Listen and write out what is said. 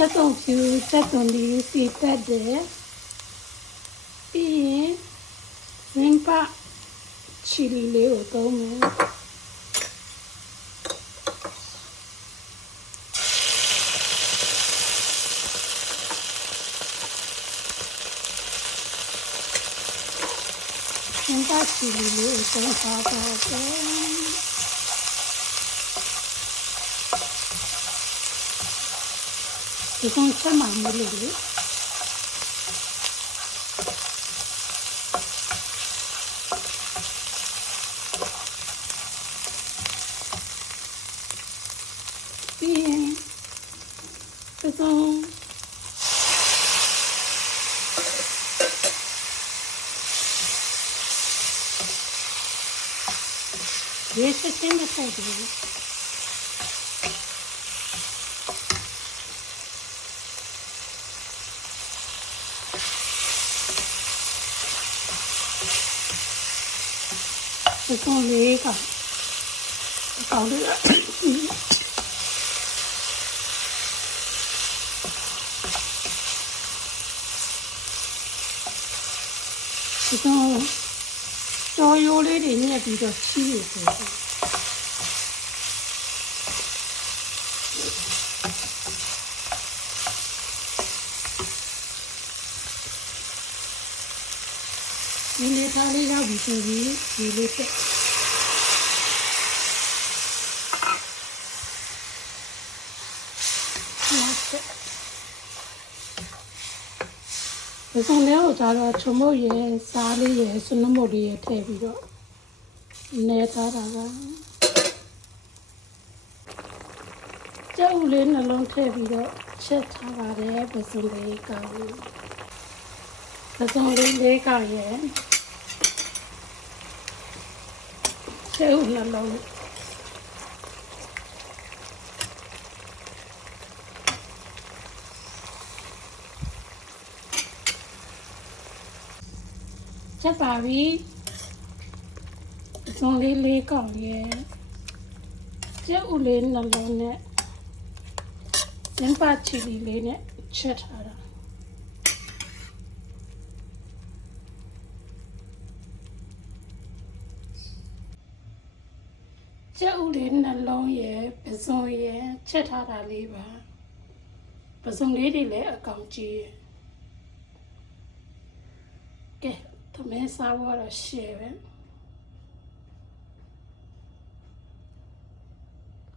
တက်တုံဖြူတက်တုံလေးစီတက်တယ်ပြီးရင်ရင်းပါချီလီလေးကိုသုံးမယ်ရင်းပါချီလီလေးကိုသုံးထားပါတယ်ဒီကောင်ချက်မှမလို့လေပြီးရင်ဒီကောင်ရေစစင်းနဲ့ပို့တယ်ဒီကောင်လေးကကောင်းတယ်ဒီကောင်တော်ရိုးလေးတွေညက်ပြီးတော့ချီးရဆိုဒီလေးသားလေးရောက်ပြီးဆိုပြီးဒီလေးတက်ဒီကောင်လေးကိုဒါတော့ချုံမုတ်ရယ်စားလေးရယ်ဆွနမုတ်လေးရယ်ထည့်ပြီးတော့နေထားတာကကြောက်လေးနှလုံးထည့်ပြီးတော့ချက်ထားပါတယ်ပစုံလေးကောင်းပစုံလေးကရယ်ကျောက်နှလုံးချက်ပါပြီပစုံလေးကောင်းရယ်ကျောက်လေးနှလုံးနဲ့ရင်းပါချီလီလေးနဲ့ချက်ထားတာကျောက်လေးနှလုံးရယ်ပစုံရယ်ချက်ထားတာလေးပါပစုံလေးတွေလည်းအကောင်ကြီးရယ်ကဲသမင်းစားဖို့တော့ရှယ်ပဲ